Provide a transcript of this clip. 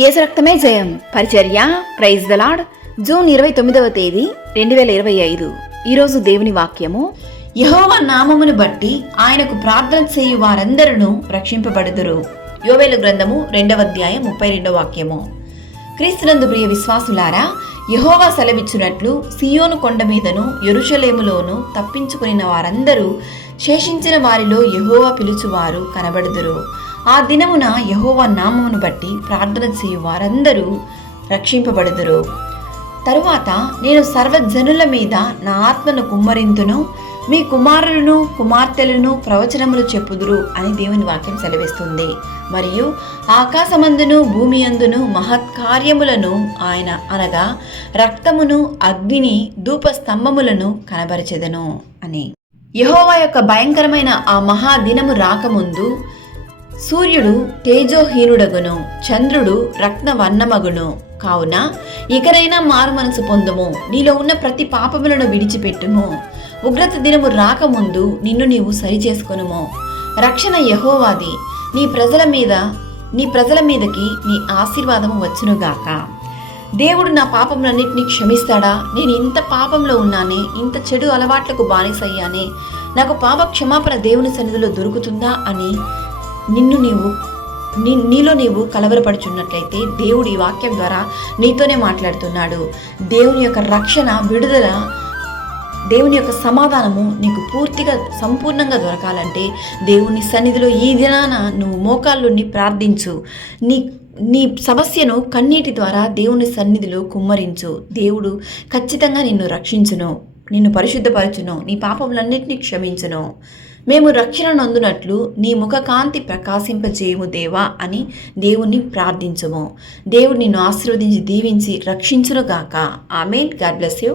యేసు రక్తమే జయం. పరిచర్య ప్రైజ్ ద లార్డ్. జూన్ 29వ తేదీ 2025. ఈరోజు దేవుని వాక్యము, యెహోవా నామమును బట్టి ఆయనకు ప్రార్థన చేయు వారందరూ రక్షింపబడుదురు. యోవేలు గ్రంథము 2వ అధ్యాయం 32వ వాక్యము. క్రీస్తునందు ప్రియ విశ్వాసులారా, యెహోవా సెలవిచ్చినట్లు సియోను కొండ మీదను యెరూషలేములోను తప్పించుకుని వారందరూ, శేషించిన వారిలో యెహోవా పిలుచువారు కనబడుదురు. ఆ దినమున యెహోవా నామమును బట్టి ప్రార్థన చేయు వారందరూ రక్షింపబడుదురు. తరువాత నేను సర్వజనుల మీద నా ఆత్మను కుమ్మరింతును, మీ కుమారులను కుమార్తెలను ప్రవచనములు చెప్పుదురు అని దేవుని వాక్యం సెలవిస్తుంది. మరియు ఆకాశమందును భూమి అందును మహత్కార్యములను ఆయన అనగా రక్తమును అగ్నిని ధూపస్తంభములను కనబరచెదను అని. యెహోవా యొక్క భయంకరమైన ఆ మహాదినము రాకముందు సూర్యుడు తేజోహీనుడగును, చంద్రుడు రత్నవర్ణమగును. కావున ఇకనైనా మారు మనసు పొందుము, నీలో ఉన్న ప్రతి పాపములను విడిచిపెట్టుము. ఉగ్రత దినము రాకముందు నిన్ను నీవు సరిచేసుకొనుము. రక్షణ యెహోవాది, నీ ప్రజల మీదకి నీ ఆశీర్వాదము వచ్చునుగాక. దేవుడు నా పాపములన్నింటినీ క్షమిస్తాడా? నేను ఇంత పాపంలో ఉన్నానే, ఇంత చెడు అలవాట్లకు బానిసయ్యానే, నాకు పాప క్షమాపణ దేవుని సన్నిధిలో దొరుకుతుందా అని నీలో నీవు కలవరపడుచున్నట్లయితే దేవుడు ఈ వాక్యం ద్వారా నీతోనే మాట్లాడుతున్నాడు. దేవుని యొక్క రక్షణ, విడుదల, దేవుని యొక్క సమాధానము నీకు పూర్తిగా సంపూర్ణంగా దేవుని సన్నిధిలో ఈ దినాన నువ్వు మోకాళ్ళుండి ప్రార్థించు. నీ సమస్యను కన్నీటి ద్వారా దేవుని సన్నిధిలో కుమ్మరించు. దేవుడు ఖచ్చితంగా నిన్ను రక్షించును, నిన్ను పరిశుద్ధపరచును, నీ పాపములన్నింటినీ క్షమించును. మేము రక్షణ నందునట్లు నీ ముఖకాంతి ప్రకాశింపజేయము దేవా అని దేవుణ్ణి ప్రార్థించుము. దేవుడు నిన్ను ఆశీర్వదించి దీవించి రక్షించునుగాక. ఆమేన్. God bless you.